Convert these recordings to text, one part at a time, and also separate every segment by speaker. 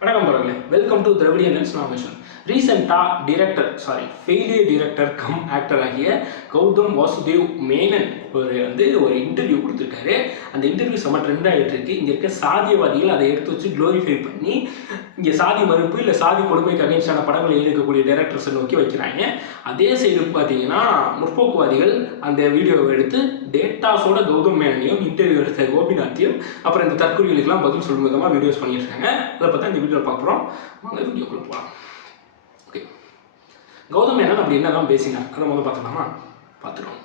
Speaker 1: வணக்கம் பாருங்களே welcome to Dravidian lens நாமேஷன் ரீசெண்டாக director sorry failure director cum actor ஆகிய கௌதம் வாசுதேவ் மேனன் ஒரு வந்து ஒரு இன்டர்வியூ கொடுத்துருக்காரு. அந்த இன்டர்வியூ செம்ம ட்ரெண்ட் ஆகிட்டு இருக்கு. இங்கே இருக்க சாதியவாதிகள் அதை எடுத்து வச்சு க்ளோரிஃபை பண்ணி இங்கே சாதி மறுப்பு இல்லை சாதி கொடுமைக்கு அகேன்ஸ்டான படங்களை எடுக்கக்கூடிய டேரக்டர்ஸை நோக்கி வைக்கிறாங்க. அதே சைடு பார்த்தீங்கன்னா முற்போக்குவாதிகள் அந்த வீடியோவை எடுத்து டேட்டாஸோட கௌதம் மேனனையும் இன்டர்வியூ எடுத்த கோபிநாத்தையும் அப்புறம் இந்த தற்கொலைகளுக்கெல்லாம் பதில் சொல்லும் விதமாக வீடியோஸ் பண்ணியிருக்காங்க. அதை பற்றி இந்த வீடியோவில் பார்க்குறோம். வாங்க வீடியோக்குள்ள போகலாம் ஓகே கௌதம் மேனன் அப்படி என்னதான் பேசினார்? அதை முதல்ல பார்த்துக்கலாமா? பார்த்துருவோம்.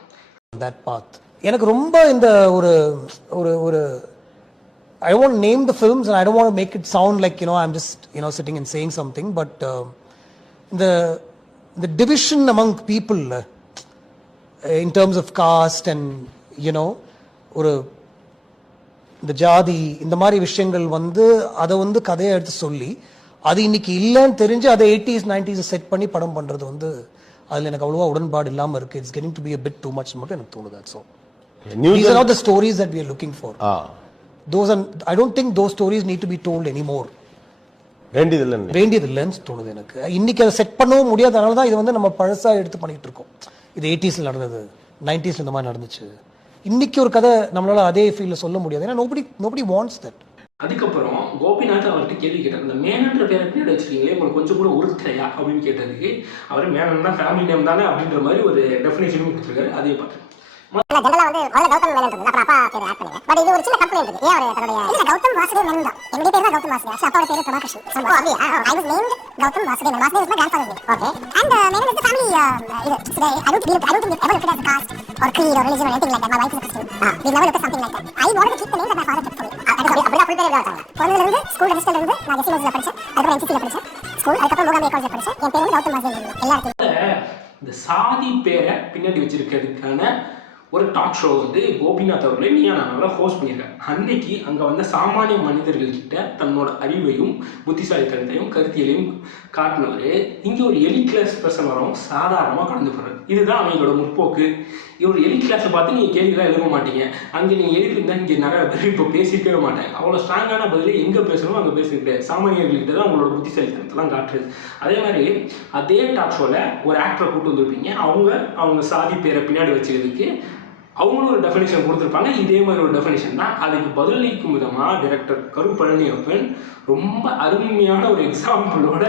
Speaker 2: தட் பாத் எனக்கு ரொம்ப இந்த ஒரு ஒரு ஒரு I won't name the films and I don't make it sound like you know I'm just you know sitting in saying something but இந்த இந்த division among people in terms of caste and you know ஒரு இந்த ஜாதி இந்த மாதிரி விஷயங்கள் வந்து அதை வந்து கதையை எடுத்து சொல்லி அது இன்னைக்கு இல்லைன்னு தெரிஞ்சு அதை எயிட்டிஸ் நைன்டிஸ் செட் பண்ணி படம் பண்ணுறது வந்து அதுல எனக்கு அவ்வளவா உடன்பாடு இல்லாம இருக்கு. It's getting to be a bit too much மட்டும் எனக்கு தோணுது so
Speaker 3: News
Speaker 2: these are not the stories that we are looking for.
Speaker 3: Ah.
Speaker 2: Those are i don't think those stories need to be told anymore.
Speaker 3: வேண்டியதில்லை
Speaker 2: வேண்டியது இல்லைன்னு தோணுது எனக்கு. இன்னைக்கு அதை செட் பண்ணவும் முடியாதனால தான் இது வந்து நம்ம பழசா எடுத்து பண்ணிட்டு இருக்கோம். இது எயிட்டிஸ்ல நடந்தது. நைன்டிஸ்ல இந்த மாதிரி நடந்துச்சு. இன்னைக்கு ஒரு கதை நம்மளால அதே ஃபீல்ல சொல்ல முடியாது. ஏன்னா நோபடி நோபடி வாண்ட்ஸ் தட்
Speaker 1: அதுக்கப்புறம் கோபிநாத் அவர்கிட்ட கேள்வி கேட்டார். இந்த மேனன்ற பேரை பின்னாடி வச்சுருக்கீங்களே உங்களுக்கு கொஞ்சம் கூட உறுத்தலையா அப்படின்னு கேட்டதுக்கு அவர் மேனன் தான் ஃபேமிலி நேம் தானே அப்படின்ற மாதிரி ஒரு டெஃபினேஷனும் கொடுத்துருக்காரு. அதையும் பார்த்தேன்
Speaker 4: முதல்ல ஒரு இது or creed or religion or anything like that. My wife is a Christian. Ah we never at something like that. I wanted to keep the name that my father kept for me. அப்படி அப்படியே full பேர் பிறந்ததுல இருந்து school ரெஜிஸ்டர்ல இருந்து நான் ஜெசி மோஸ்ல படிச்சேன் அதுக்கப்புறம் என்சிசில படிச்சேன் ஸ்கூல் அதுக்கப்புறம் மூகாம்பி காலேஜ்ல படிச்சேன் என் பேர் வந்து கௌதம் எல்லா இடத்துலயும்
Speaker 1: இந்த சாதி பேரை பின்னாடி வச்சிருக்கிறதுக்கான ஒரு டாக் ஷோ வந்து கோபிநாத் அவர்களை நீயானால ஹோஸ்ட் பண்ணியிருக்காங்க அன்னைக்கு அங்கே வந்த சாமானிய மனிதர்கள்கிட்ட தன்னோட அறிவையும் புத்திசாலித்தனத்தையும் கருத்தியலையும் காட்டினவர். இங்கே ஒரு எலி கிளாஸ் பர்சன் வரவும் சாதாரணமாக கடந்து போகிறார் இதுதான் அவங்களோட முற்போக்கு. இவர் எலி கிளாஸை பார்த்து நீங்கள் கேள்விலாம் எழுத மாட்டீங்க. அங்கே நீங்கள் எழுதிருந்தா இங்கே நிறைய பேர் இப்போ பேசிக்கவே மாட்டேன். அவ்வளோ ஸ்ட்ராங்கான பதில் எங்கே பேசணும் அங்கே பேசிக்கிட்டு சாமானியர்கள்கிட்ட தான் அவங்களோட புத்திசாலித்தனத்தெல்லாம் காட்டுறது. அதே மாதிரி அதே டாக் ஷோவில் ஒரு ஆக்டரை கூட்டு வந்திருப்பீங்க. அவங்க அவங்க சாதி பேரை பின்னாடி வச்சுக்கிறதுக்கு அவங்களும் ஒரு டெஃபினேஷன் கொடுத்துருப்பாங்க. இதே மாதிரி ஒரு டெஃபினேஷன் தான் அதுக்கு பதிலளிக்கும் விதமாக டைரக்டர் கரு பழனியப்பன் ரொம்ப அருமையான ஒரு எக்ஸாம்பிளோட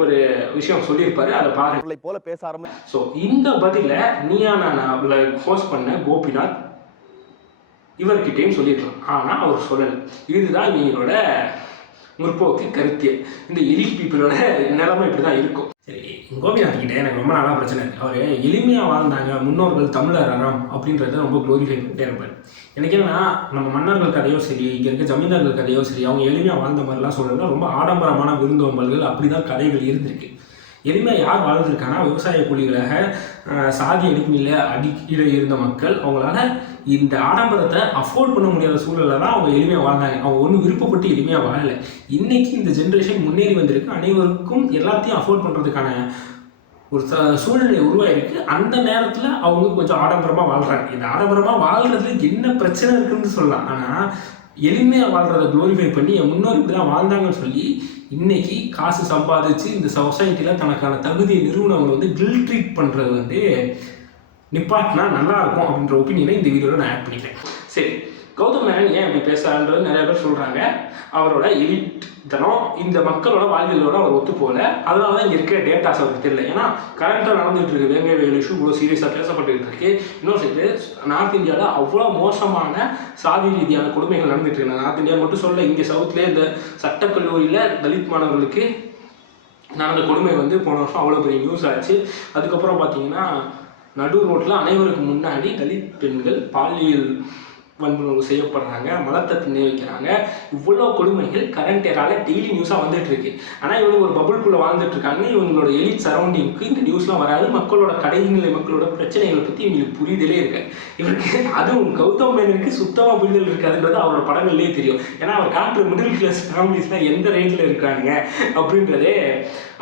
Speaker 1: ஒரு விஷயம் சொல்லியிருப்பாரு. அதை பாருங்க.
Speaker 3: போல பேச ஆரம்பி
Speaker 1: ஸோ இந்த பதிலை நீயா நான் ஹோஸ்ட் பண்ண கோபிநாத் இவர்கிட்டயும் சொல்லியிருக்கலாம். ஆனால் அவர் சொல்லலை. இதுதான் இவங்களோட முற்போக்கு கருத்தியல். இந்த எலி பீப்புளோட நிலைமை இப்படி தான் இருக்கும். சரி கோபிநாத் எனக்கு ரொம்ப நாளாக பிரச்சனை அவர் எளிமையாக வாழ்ந்தாங்க முன்னோர்கள் தமிழர் அறம் அப்படின்றத ரொம்ப க்ளோரிஃபை பண்ணிட்டே இருப்பார். எனக்கு என்னன்னா நம்ம மன்னர்கள் கதையோ சரி இங்கே இருக்க ஜமீன்தார்கள் கதையோ சரி அவங்க எளிமையாக வாழ்ந்த மாதிரிலாம் சொல்கிறதுல ரொம்ப ஆடம்பரமான விருந்தோம்பல்கள் அப்படி தான் கதைகள் இருந்திருக்கு. எளிமையாக யார் வாழ்ந்திருக்காங்கன்னா விவசாய கூலிகளாக சாதி அடிமையில் அடி இருந்த மக்கள். அவங்களால இந்த ஆடம்பரத்தை அஃபோர்ட் பண்ண முடியாத சூழலில் தான் அவங்க எளிமையாக வாழ்ந்தாங்க. அவங்க ஒன்றும் விருப்பப்பட்டு எளிமையாக வாழலை. இன்றைக்கி இந்த ஜென்ரேஷன் முன்னேறி வந்திருக்கு. அனைவருக்கும் எல்லாத்தையும் அஃபோர்ட் பண்ணுறதுக்கான ஒரு ச சூழ்நிலை உருவாயிருக்கு. அந்த நேரத்தில் அவங்க கொஞ்சம் ஆடம்பரமாக வாழ்கிறாங்க இந்த ஆடம்பரமாக வாழ்கிறது என்ன பிரச்சனை இருக்குன்னு சொல்லலாம். ஆனால் எளிமையாக வாழ்கிறத க்ளோரிஃபை பண்ணி என் முன்னோர் இப்படி தான் வாழ்ந்தாங்கன்னு சொல்லி இன்னைக்கு காசு சம்பாதிச்சு இந்த சொசைட்டியில் தனக்கான தகுதியை நிறுவனங்களை வந்து கில் ட்ரீட் பண்ணுறது வந்து நிப்பாட்டினா நல்லா இருக்கும் அப்படின்ற ஒப்பீனியனை இந்த வீடியோவில் நான் ஆட் பண்ணிக்கிறேன். சரி கௌதம் மேனன் ஏன் அப்படி பேசுறாருன்றது நிறைய பேர் சொல்கிறாங்க அவரோட எலிட் தனம் இந்த மக்களோட வாழ்வியலோட அவர் ஒத்து போகல அதனால தான் இங்கே இருக்கிற டேட்டாஸ் அவருக்கு தெரியல. ஏன்னா கரண்ட்டாக நடந்துகிட்டு இருக்கு வேங்கை வேலை இஷ்யூ இவ்வளோ சீரியஸாக பேசப்பட்டுக்கிட்டு இருக்கு இன்னொரு சைடு நார்த் இந்தியாவில் அவ்வளோ மோசமான சாதி ரீதியான கொடுமைகள் நடந்துகிட்டு இருக்கு. நார்த் இந்தியா மட்டும் சொல்ல இங்கே சவுத்லேயே இந்த சட்டக்கல்லூரியில் தலித் மாணவர்களுக்கு நடந்த கொடுமை வந்து போன வருஷம் அவ்வளோ பெரிய நியூஸ் ஆச்சு. அதுக்கப்புறம் பார்த்தீங்கன்னா நடு ரோட்டில் அனைவருக்கு முன்னாடி தலித் பெண்கள் பாலியல் வன்புணர்வு செய்யப்படுறாங்க மலத்தை திண்ணை வைக்கிறாங்க. இவ்வளோ கொடுமைகள் கரண்ட் ஏரால டெய்லி நியூஸாக வந்துட்டு இருக்கு. ஆனால் இவங்க ஒரு பபுள்குள்ளே வாழ்ந்துட்டு இருக்காங்க. இவங்களோட எலிட் சரௌண்டிங்க்கு இந்த நியூஸ்லாம் வராது. மக்களோட கடைநிலை மக்களோட பிரச்சனைகளை பற்றி இவங்களுக்கு புரிதலே இருக்கு இவருக்கு அதுவும் கௌதம் மேனனுக்கு சுத்தமாக புரிதல் இருக்காதுன்றது அவரோட படங்கள்லேயே தெரியும். ஏன்னா அவர் காட்டுற மிடில் கிளாஸ் ஃபேமிலிஸ்லாம் எந்த ரேஞ்சில் இருக்காங்க அப்படின்றதே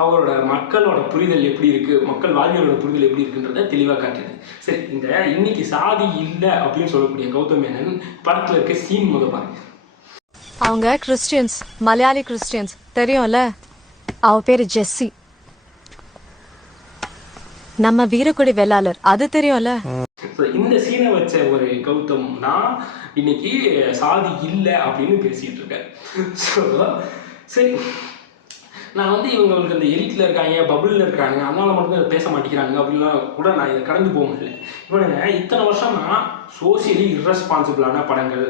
Speaker 1: அவரோட மக்களோட புரிதல் எப்படி இருக்கு மக்கள் வாழ்வியலோட புரிதல் எப்படி இருக்குன்றத தெளிவாக காட்டுது. சரி இந்த இன்னைக்கு சாதி இல்லை அப்படின்னு சொல்லக்கூடிய கௌதம் மேனன் படத்தில் இருக்க சீன் முத பாருங்க
Speaker 5: அவங்க கிறிஸ்டியன்ஸ் மலையாளி கிறிஸ்டியன்ஸ் தெரியும்ல? அவ பேரு ஜெஸ்ஸி. நம்ம வீரக்குடி வேளாளர் அது தெரியும்ல?
Speaker 1: இந்த சீனை வச்ச ஒரு கௌதம் நான் இன்னைக்கு சாதி இல்லை அப்படின்னு பேசிட்டு இருக்கேன் ஸோ சரி. நான் வந்து இவங்களுக்கு இந்த எலிட்டில் இருக்காங்க பபுளில் இருக்காங்க அதனால மட்டும் பேச மாட்டேங்கிறாங்க அப்படின்லாம் கூட நான் இதை கடந்து போக முடியல. இவனுங்க இத்தனை வருஷம்னா சோசியலி இர்ரெஸ்பான்சிபிளான படங்கள்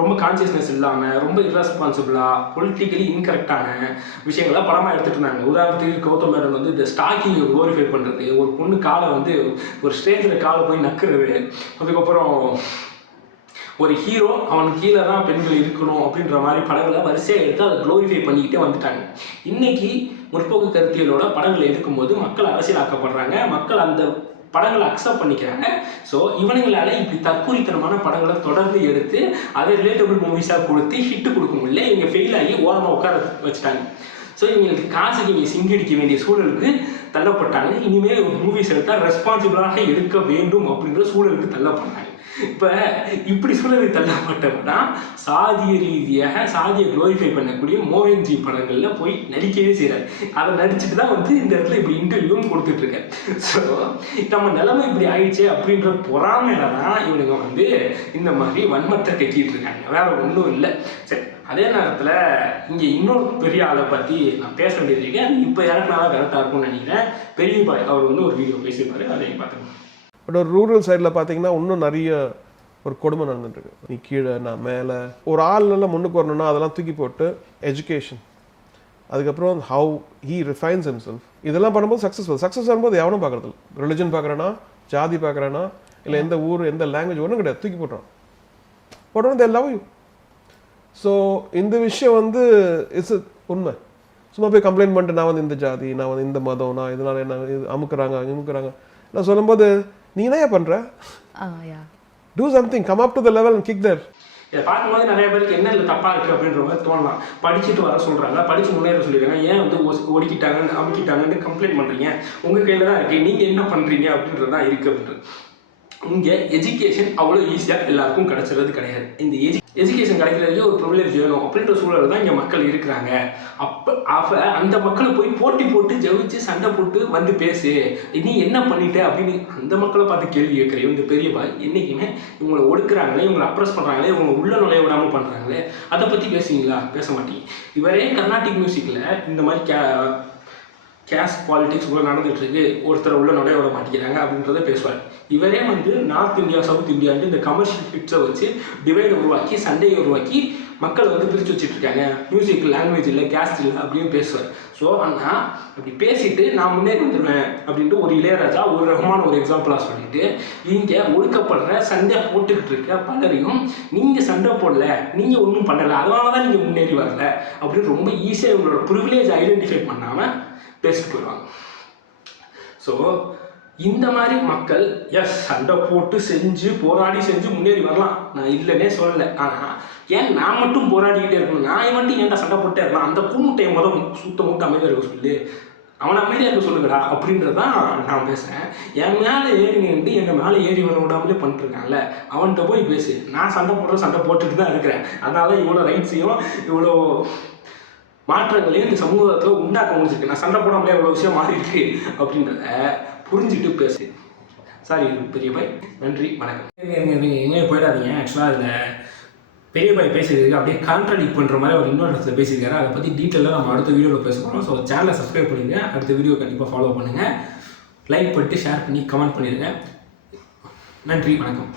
Speaker 1: ரொம்ப கான்சியஸ்னஸ் இல்லாமல் ரொம்ப இர்ரெஸ்பான்சிபிளாக பொலிட்டிக்கலி இன்கரெக்டான விஷயங்களை படமாக எடுத்துகிட்டு இருந்தாங்க. உதாரணத்துக்கு கௌதம் மேரன் வந்து இந்த ஸ்டாக்கிங்கை க்ளோரிஃபை பண்ணுறது ஒரு பொண்ணு காலை வந்து ஒரு ஸ்டேஜில் காலை போய் நக்குறது அதுக்கப்புறம் ஒரு ஹீரோ அவனுக்கு கீழே தான் பெண்கள் இருக்கணும் அப்படின்ற மாதிரி படங்களை வரிசையாக எடுத்து அதை க்ளோரிஃபை பண்ணிக்கிட்டே வந்துட்டாங்க. இன்னைக்கு முற்போக்கு கருத்தியலோட படங்களை எடுக்கும்போது மக்கள் அரசியலாக்கப்படுறாங்க. மக்கள் அந்த படங்களை அக்செப்ட் பண்ணிக்கிறாங்க. ஸோ இவனுங்களால இப்படி தற்கூரித்தனமான படங்களை தொடர்ந்து எடுத்து அதை ரிலேட்டபிள் மூவிஸாக கொடுத்து ஹிட்டு கொடுக்க முடியல. இவங்க ஃபெயில் ஆகி ஓரமாக உட்கார வச்சுட்டாங்க. ஸோ இவங்களுக்கு காசுக்கு இவங்க சிங்கடிக்க வேண்டிய சூழலுக்கு தள்ளப்பட்டாங்க. இனிமேல் மூவிஸ் எடுத்தால் ரெஸ்பான்சிபிளாக எடுக்க வேண்டும் அப்படின்ற சூழலுக்கு தள்ளப்பட்டாங்க. இப்போ இப்படி சூழலுக்கு தள்ளப்பட்டவங்க தான் சாதிய ரீதியாக சாதியை க்ளோரிஃபை பண்ணக்கூடிய மோகன்ஜி படங்களில் போய் நடிக்கவே செய்கிறார் அதை நடிச்சுட்டு தான் வந்து இந்த இடத்துல இப்படி இன்டர்வியூவும் கொடுத்துட்ருக்கேன் ஸோ நம்ம நிலைமை இப்படி ஆயிடுச்சே அப்படின்ற பொறாமையில தான் இவனுங்க வந்து இந்த மாதிரி வன்மத்தை கட்டிகிட்டு இருக்காங்க வேற ஒன்றும் இல்லை. சரி அதே நேரத்தில் இங்கே இன்னொரு பெரிய ஆளை பற்றி நான் பேச வேண்டியது இருக்கேன் அது இப்போ இறக்குனா தான் கரெக்டாக இருக்கும்னு நினைக்கிறேன். பெரிய பாய் அவர் வந்து ஒரு வீடியோ பேசியிருப்பாரு. அதையும் பார்த்துக்கோங்க
Speaker 6: பட் ஒரு ரூரல் சைடில் பார்த்தீங்கன்னா இன்னும் நிறைய ஒரு கொடுமை நடந்துட்டுருக்கு. நீ கீழே நான் மேலே. ஒரு ஆள் நல்லா முன்னுக்கு வரணும்னா அதெல்லாம் தூக்கி போட்டு எஜுகேஷன் அதுக்கப்புறம் ஹவு ஹீ ரிஃபைன்ஸ் himself. இதெல்லாம் பண்ணும்போது சக்ஸஸ்ஃபுல் சக்ஸஸ் வரும்போது எவனும் இல்லை ரிலிஜன் பார்க்குறேன்னா ஜாதி பார்க்குறேன்னா இல்லை எந்த ஊர் எந்த லாங்குவேஜ் ஒன்றும் கிடையாது. தூக்கி போட்டுறான் போட்டோன்னு தே லவ் யூ ஸோ இந்த விஷயம் வந்து இட்ஸ் உண்மை. சும்மா போய் கம்ப்ளைண்ட் பண்ணிட்டு நான் வந்து இந்த ஜாதி நான் வந்து இந்த மதம் நான் இதனால என்ன இது அமுக்குறாங்க அமுக்குறாங்க நான் சொல்லும்போது நீ என்ன பண்ற do something come up to the level kick there
Speaker 1: இதை பார்க்கும்போது நிறைய பேருக்கு என்ன இல்லை தப்பாக இருக்குது அப்படின்ற மாதிரி தோணலாம். படிச்சுட்டு வர சொல்கிறாங்க படித்து முன்னேற சொல்லிடுறாங்க ஏன் வந்து ஒடுக்கிட்டாங்கன்னு அமுக்கிட்டாங்கன்னு கம்ப்ளைண்ட் பண்ணுறீங்க உங்கள் கையில் தான் இருக்குது நீங்கள் என்ன பண்ணுறீங்க அப்படின்றது தான் இருக்குது அப்படின்றது. இங்கே எஜுகேஷன் அவ்வளோ ஈஸியாக எல்லாருக்கும் கிடைச்சிறது கிடையாது. இந்த எஜு எஜுகேஷன் கிடைக்கிறதுலே ஒரு ப்ரிவிலேஜ் வேணும் அப்படின்ற சூழல் தான் இங்கே மக்கள் இருக்கிறாங்க. அப்போ அப்போ அந்த மக்களை போய் போட்டி போட்டு ஜெயிச்சு சண்டை போட்டு வந்து பேசு. நீ என்ன பண்ணிட்ட அப்படின்னு அந்த மக்களை பார்த்து கேள்வி கேட்குறேன் இந்த பெரிய என்றைக்குமே இவங்களை ஒடுக்குறாங்களே இவங்களை அப்ரஸ் பண்ணுறாங்களே இவங்க உள்ள நுழைய விடாமல் பண்ணுறாங்களே அதை பற்றி பேசுவீங்களா? பேச மாட்டீங்க. இவரே கர்நாடிக் மியூசிக்கில் இந்த மாதிரி கே கேஸ்ட் பாலிடிக்ஸ் உள்ள நடந்துட்டு இருக்கு ஒருத்தர் உள்ள நுழைய விட மாட்டேங்கிறாங்க அப்படின்றத பேசுவார். இவரே வந்து நார்த் இந்தியா சவுத் இந்தியான்னு இந்த கமர்ஷியல் ஹிட்ஸை வச்சு டிவைடை உருவாக்கி சண்டையை உருவாக்கி மக்கள் வந்து பிரித்து வச்சுட்டு இருக்காங்க மியூசிக் லாங்குவேஜ் இல்லை கேஸ்ட் இல்லை அப்படின்னு பேசுவார். ஸோ ஆனால் அப்படி பேசிட்டு நான் முன்னேறி வந்துடுவேன் அப்படின்ட்டு ஒரு இளையராஜா ஒரு ரஹ்மான் ஒரு எக்ஸாம்பிளாக சொல்லிட்டு இங்கே ஒடுக்கப்படுற சண்டை போட்டுக்கிட்டு இருக்க பலரையும் நீங்கள் சண்டை போடல நீங்கள் ஒன்றும் பண்ணலை அதனால தான் நீங்கள் முன்னேறி வரல அப்படின்னு ரொம்ப ஈஸியாக உங்களோட ப்ரிவிலேஜ் ஐடென்டிஃபை பண்ணாமல் பேசிட்டு போயிடுவாங்க. ஸோ இந்த மாதிரி மக்கள் எஸ் சண்டை போட்டு செஞ்சு போராடி செஞ்சு முன்னேறி வரலாம். நான் இல்லைன்னே சொல்லலை. ஆனால் ஏன் நான் மட்டும் போராடிக்கிட்டே இருக்கணும்? நான் மட்டும் ஏன்டா சண்டை போட்டே இருக்கலாம்? அந்த கூமுட்டையை முதல் சுத்த மூட்டை அமைதியாக இருக்க சொல்லு. அவனை அமைதியாக இருக்க சொல்லுங்கடா அப்படின்றதான் நான் பேசுகிறேன் என் மேலே ஏறி நின்று என்னை மேலே ஏறி வர விடாமலே பண்ணிட்டுருக்கான்ல. அவன்கிட்ட போய் பேசு. நான் சண்டை போடுற சண்டை போட்டுட்டு தான் இருக்கிறேன். அதனால இவ்வளோ ரைட்ஸையும் இவ்வளோ மாற்றங்களையும் இந்த சமூகத்தில் உண்டாக்க முடிஞ்சிருக்கு. நான் சண்டை போடாமலே இவ்வளோ விஷயம் மாறி இருக்கு அப்படின்றத புரிஞ்சுட்டு பேசு. சாரி பெரிய பாய். நன்றி வணக்கம். நீங்கள் எங்கேயும் போயிடாதீங்க. ஆக்சுவலாக அதில் பெரிய பாய் பேசியிருக்கு அப்படியே கான்ட்ராடிக் பண்ணுற மாதிரி அவர் இன்னொரு இடத்துல பேசியிருக்காரு. அதை பற்றி டீட்டெயிலாக நம்ம அடுத்த வீடியோவில் பேச போகிறோம் ஸோ சேனலை சப்ஸ்கிரைப் பண்ணிடுங்க. அடுத்த வீடியோ கண்டிப்பாக ஃபாலோ பண்ணுங்கள் லைக் பண்ணிட்டு ஷேர் பண்ணி கமெண்ட் பண்ணிடுங்க. நன்றி வணக்கம்.